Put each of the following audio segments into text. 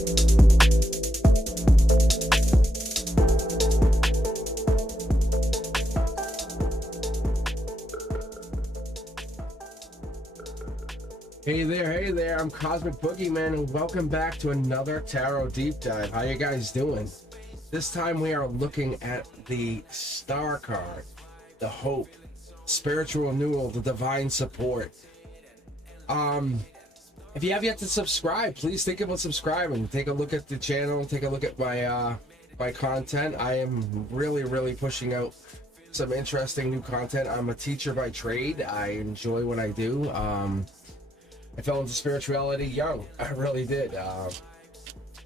Hey there, I'm Cosmic Boogeyman and welcome back to another Tarot Deep Dive. How you guys doing? This time we are looking at the Star card, the hope, spiritual renewal, the divine support. If you have yet to subscribe, please think about subscribing. Take a look at the channel, take a look at my content. I am really pushing out some interesting new content. I'm a teacher by trade. I enjoy what I do. I fell into spirituality young. I really did.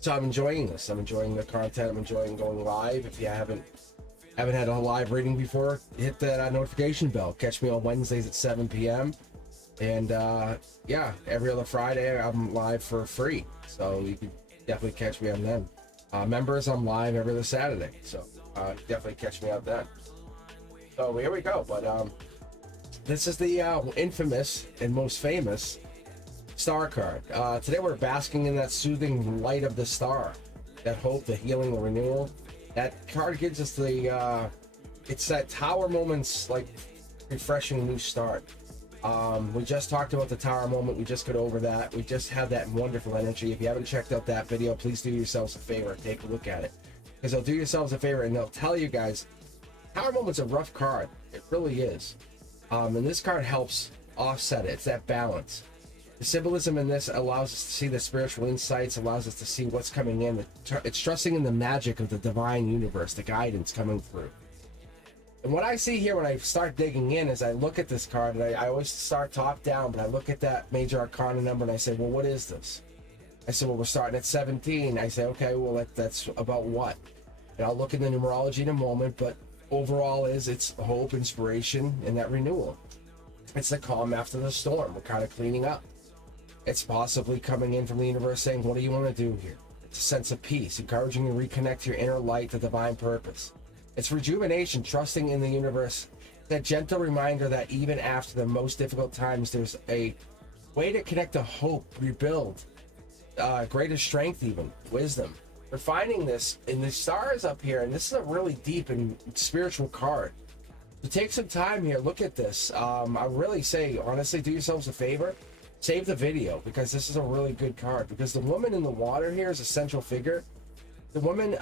So I'm enjoying this. I'm enjoying the content. I'm enjoying going live. If you haven't had a live reading before, hit that notification bell. Catch me on Wednesdays at 7 p.m. And yeah, every other Friday I'm live for free. So you can definitely catch me on them. Members, I'm live every other Saturday. So definitely catch me out then. So here we go. But this is the infamous and most famous Star card. Today we're basking in that soothing light of the star, that hope, the healing, the renewal. That card gives us the it's that Tower moments, like refreshing new start. We just talked about the Tower moment. We just got over that. We just had that wonderful energy. If you haven't checked out that video, please do yourselves a favor, take a look at it, because they'll do yourselves a favor and they'll tell you guys Tower moment's a rough card. It really is. And this card helps offset it. It's that balance. The symbolism in this allows us to see the spiritual insights, allows us to see what's coming in. It's trusting in the magic of the divine universe, the guidance coming through. And what I see here when I start digging in is I look at this card, and I always start top down, but I look at that major arcana number and I say, well, what is this? I said, well, we're starting at 17. I say, okay, well, that's about what? And I'll look in the numerology in a moment, but overall it's hope, inspiration, and that renewal. It's the calm after the storm. We're kind of cleaning up. It's possibly coming in from the universe saying, what do you want to do here? It's a sense of peace, encouraging you to reconnect to your inner light, the divine purpose. It's rejuvenation, trusting in the universe, that gentle reminder that even after the most difficult times, there's a way to connect to hope, rebuild, greater strength even, wisdom. We're finding this in the stars up here, and this is a really deep and spiritual card. So take some time here, look at this. I really say, honestly, do yourselves a favor. Save the video, because this is a really good card, because the woman in the water here is a central figure. The woman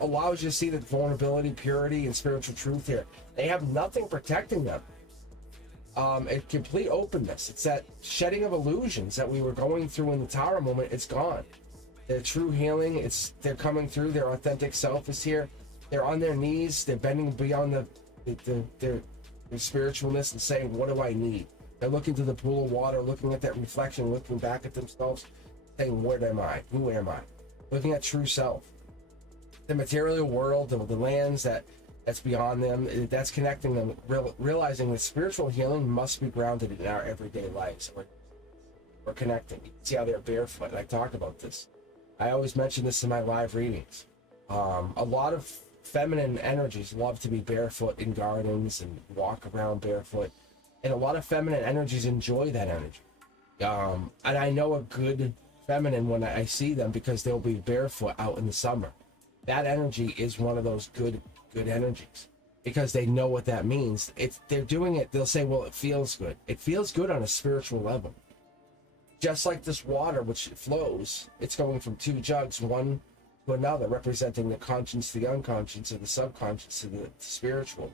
allows you to see the vulnerability, purity, and spiritual truth here. They have nothing protecting them. A complete openness. It's that shedding of illusions that we were going through in the Tower moment. It's gone. Their true healing, they're coming through. Their authentic self is here. They're on their knees. They're bending beyond their spiritualness and saying, what do I need? They're looking to the pool of water, looking at that reflection, looking back at themselves, saying, what am I? Who am I? Looking at true self. The material world, the lands that's beyond them, that's connecting them, realizing that spiritual healing must be grounded in our everyday lives. We're connecting. You can see how they're barefoot. I talked about this. I always mention this in my live readings. A lot of feminine energies love to be barefoot in gardens and walk around barefoot. And a lot of feminine energies enjoy that energy. And I know a good feminine when I see them, because they'll be barefoot out in the summer. That energy is one of those good energies, because they know what that means. They're doing it. They'll say, well, it feels good. It feels good on a spiritual level. Just like this water, which flows, it's going from two jugs, one to another, representing the conscious to the unconscious, and the subconscious to the spiritual.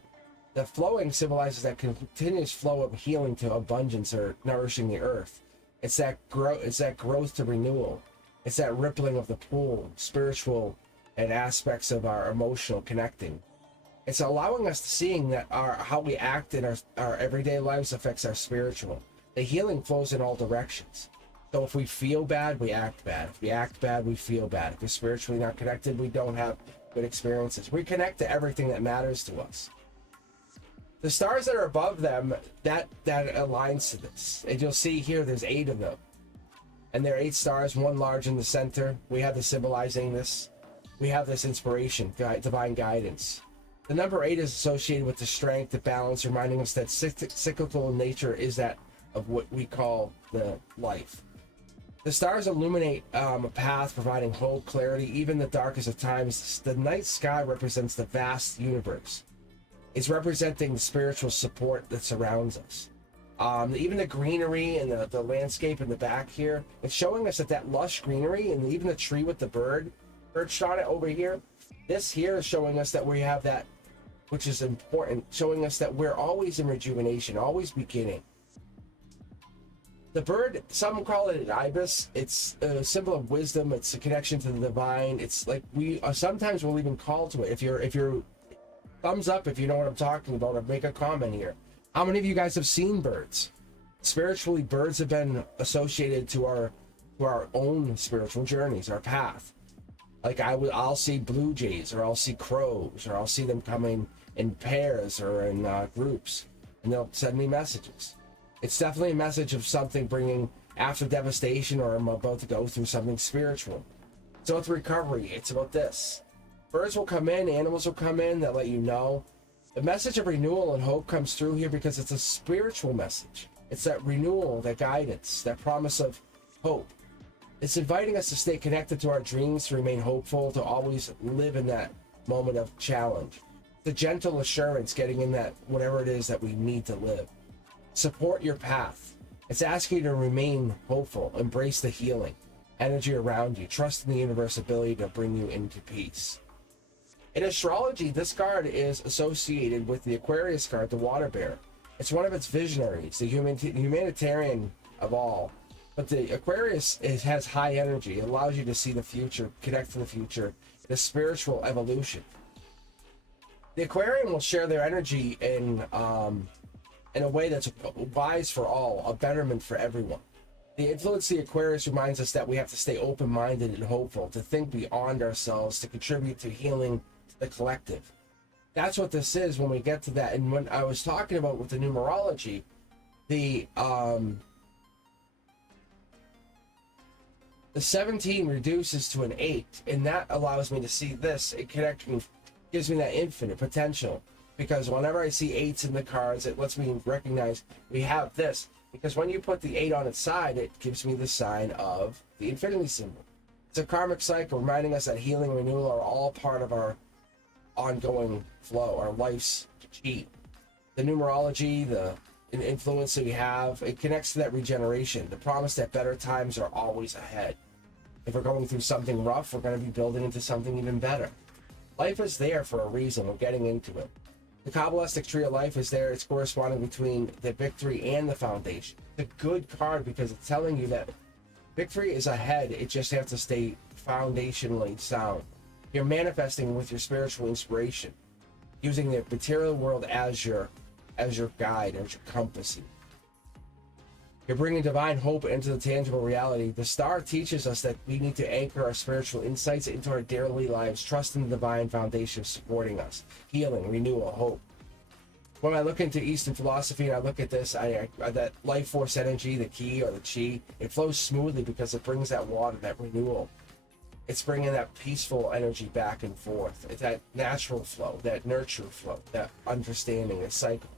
The flowing symbolizes that continuous flow of healing to abundance, or nourishing the earth. It's that growth to renewal. It's that rippling of the pool, spiritual and aspects of our emotional connecting. It's allowing us to seeing that how we act in our everyday lives affects our spiritual. The healing flows in all directions. So if we feel bad, we act bad. If we act bad, we feel bad. If we're spiritually not connected, we don't have good experiences. We connect to everything that matters to us. The stars that are above them, that aligns to this. And you'll see here, there's 8 of them. And there are 8 stars, one large in the center. We have the symbolizing this. We have this inspiration, divine guidance. The number 8 is associated with the strength, the balance, reminding us that cyclical nature is that of what we call the life. The stars illuminate a path, providing hope, clarity, even the darkest of times. The night sky represents the vast universe. It's representing the spiritual support that surrounds us. Even the greenery and the landscape in the back here, it's showing us that lush greenery, and even the tree with the bird perched on it over here. This here is showing us that we have that, which is important, showing us that we're always in rejuvenation, always beginning. The bird, some call it an ibis. It's a symbol of wisdom. It's a connection to the divine. It's like we sometimes we'll even call to it. If you're thumbs up if you know what I'm talking about, or make a comment here. How many of you guys have seen birds? Spiritually, birds have been associated to our own spiritual journeys, our path. Like I'll see blue jays, or I'll see crows, or I'll see them coming in pairs or in groups, and they'll send me messages. It's definitely a message of something bringing after devastation, or I'm about to go through something spiritual. So it's recovery. It's about this. Birds will come in, animals will come in that let you know. The message of renewal and hope comes through here because it's a spiritual message. It's that renewal, that guidance, that promise of hope. It's inviting us to stay connected to our dreams, to remain hopeful, to always live in that moment of challenge. The gentle assurance, getting in that whatever it is that we need to live. Support your path. It's asking you to remain hopeful, embrace the healing energy around you, trust in the universe's ability to bring you into peace. In astrology, this card is associated with the Aquarius card, the water bear. It's one of its visionaries, the humanitarian of all. But the Aquarius has high energy. It allows you to see the future, connect to the future, the spiritual evolution. The Aquarian will share their energy in a way that's wise for all, a betterment for everyone. The influence of the Aquarius reminds us that we have to stay open-minded and hopeful, to think beyond ourselves, to contribute to healing the collective. That's what this is when we get to that. And when I was talking about with the numerology, the 17 reduces to an 8, and that allows me to see this. It connects me, gives me that infinite potential, because whenever I see 8s in the cards, it lets me recognize we have this. Because when you put the 8 on its side, it gives me the sign of the infinity symbol. It's a karmic cycle reminding us that healing and renewal are all part of our ongoing flow, our life's chi. The numerology, the influence that we have, it connects to that regeneration, the promise that better times are always ahead. If we're going through something rough, we're going to be building into something even better. Life is there for a reason. We're getting into it. The Kabbalistic tree of life is there. It's corresponding between the victory and the foundation. It's a good card because it's telling you that victory is ahead. It just has to stay foundationally sound. You're manifesting with your spiritual inspiration, using the material world as your guide, as your compass. You're bringing divine hope into the tangible reality. The star teaches us that we need to anchor our spiritual insights into our daily lives, trust in the divine foundation supporting us, healing, renewal, hope. When I look into Eastern philosophy and I look at this, that life force energy, the ki or the chi, it flows smoothly because it brings that water, that renewal. It's bringing that peaceful energy back and forth. It's that natural flow, that nurture flow, that understanding, a cycle.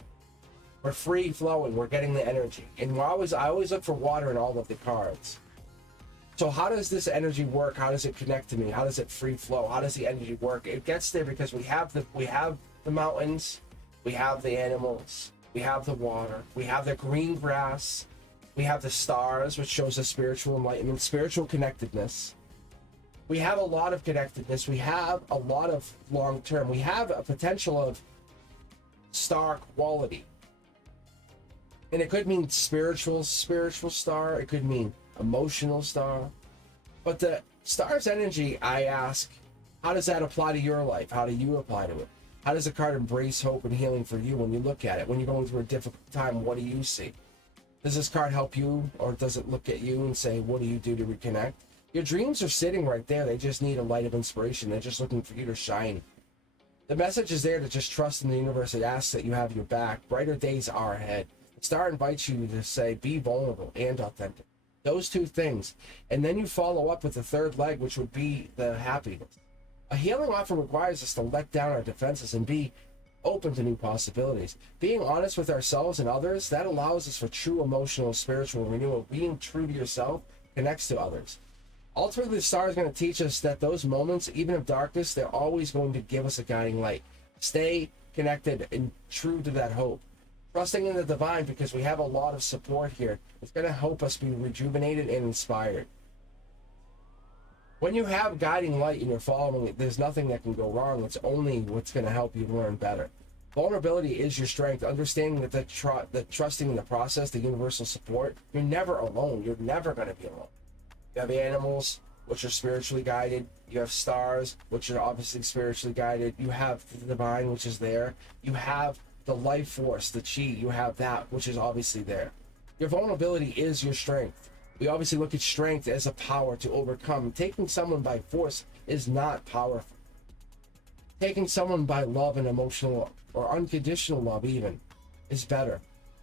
We're free flowing, we're getting the energy. And I always look for water in all of the cards. So how does this energy work? How does it connect to me? How does it free flow? How does the energy work? It gets there because we have the mountains, we have the animals, we have the water, we have the green grass, we have the stars, which shows us spiritual enlightenment, spiritual connectedness. We have a lot of connectedness. We have a lot of long-term. We have a potential of star quality. And it could mean spiritual star. It could mean emotional star. But the star's energy, I ask, how does that apply to your life? How do you apply to it? How does the card embrace hope and healing for you when you look at it? When you're going through a difficult time, what do you see? Does this card help you, or does it look at you and say, what do you do to reconnect? Your dreams are sitting right there. They just need a light of inspiration. They're just looking for you to shine. The message is there to just trust in the universe. It asks that you have your back. Brighter days are ahead. The star invites you to say, be vulnerable and authentic. Those two things. And then you follow up with the third leg, which would be the happiness. A healing often requires us to let down our defenses and be open to new possibilities. Being honest with ourselves and others, that allows us for true emotional, spiritual renewal. Being true to yourself, connects to others. Ultimately, the star is going to teach us that those moments, even of darkness, they're always going to give us a guiding light. Stay connected and true to that hope. Trusting in the divine, because we have a lot of support here. It's going to help us be rejuvenated and inspired. When you have guiding light and you're following it, there's nothing that can go wrong. It's only what's going to help you learn better. Vulnerability is your strength. Understanding that trusting in the process, the universal support, you're never alone. You're never going to be alone. You have animals, which are spiritually guided. You have stars, which are obviously spiritually guided. You have the divine, which is there. You have the life force, the chi. You have that, which is obviously there. Your vulnerability is your strength. We obviously look at strength as a power to overcome. Taking someone by force is not powerful. Taking someone by love and emotional or unconditional love even is better.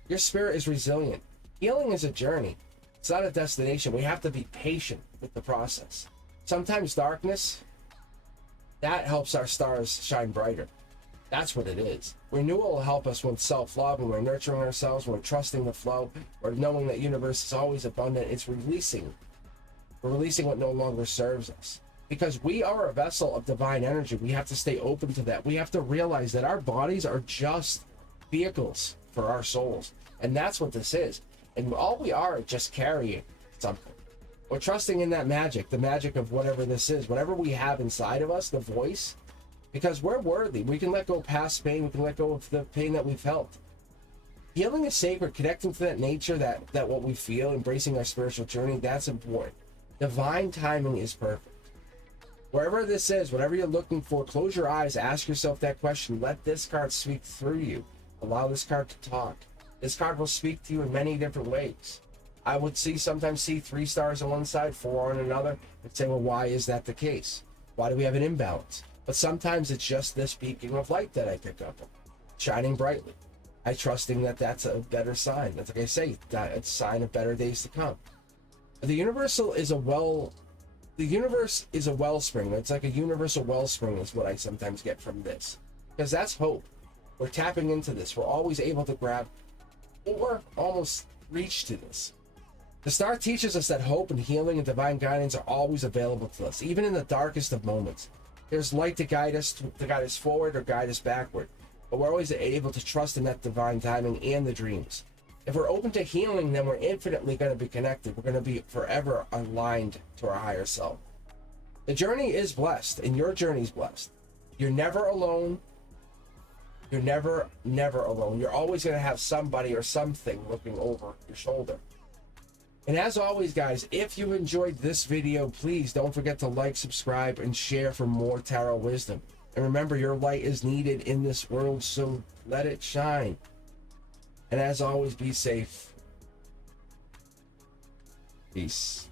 Your spirit is resilient. Healing is a journey. It's not a destination. We have to be patient with the process. Sometimes darkness, that helps our stars shine brighter. That's what it is. Renewal will help us with self-love, when we're nurturing ourselves, when we're trusting the flow, or knowing that universe is always abundant. It's releasing. We're releasing what no longer serves us. Because we are a vessel of divine energy. We have to stay open to that. We have to realize that our bodies are just vehicles for our souls. And that's what this is. And all we are is just carrying something. We're trusting in that magic, the magic of whatever this is, whatever we have inside of us, the voice, because we're worthy. We can let go of past pain. We can let go of the pain that we felt. Healing is sacred. Connecting to that nature, that what we feel, embracing our spiritual journey, that's important. Divine timing is perfect. Wherever this is, whatever you're looking for, close your eyes, ask yourself that question. Let this card speak through you. Allow this card to talk. This card will speak to you in many different ways. I would sometimes see 3 stars on one side, 4 on another, and say, well, why is that the case? Why do we have an imbalance? But sometimes it's just this beacon of light that I pick up on, shining brightly. I trusting that that's a better sign. That's like I say, that it's a sign of better days to come. The universe is a wellspring. It's like a universal wellspring is what I sometimes get from this. Because that's hope. We're tapping into this. We're always able to grab or almost reach to this. The star teaches us that hope and healing and divine guidance are always available to us, even in the darkest of moments. There's light to guide us forward or guide us backward. But we're always able to trust in that divine timing and the dreams. If we're open to healing, then we're infinitely going to be connected. We're going to be forever aligned to our higher self. The journey is blessed, and your journey is blessed. You're never alone. You're never alone. You're always going to have somebody or something looking over your shoulder. And as always, guys, if you enjoyed this video, please don't forget to like, subscribe, and share for more tarot wisdom. And remember, your light is needed in this world, so let it shine. And as always, be safe. Peace.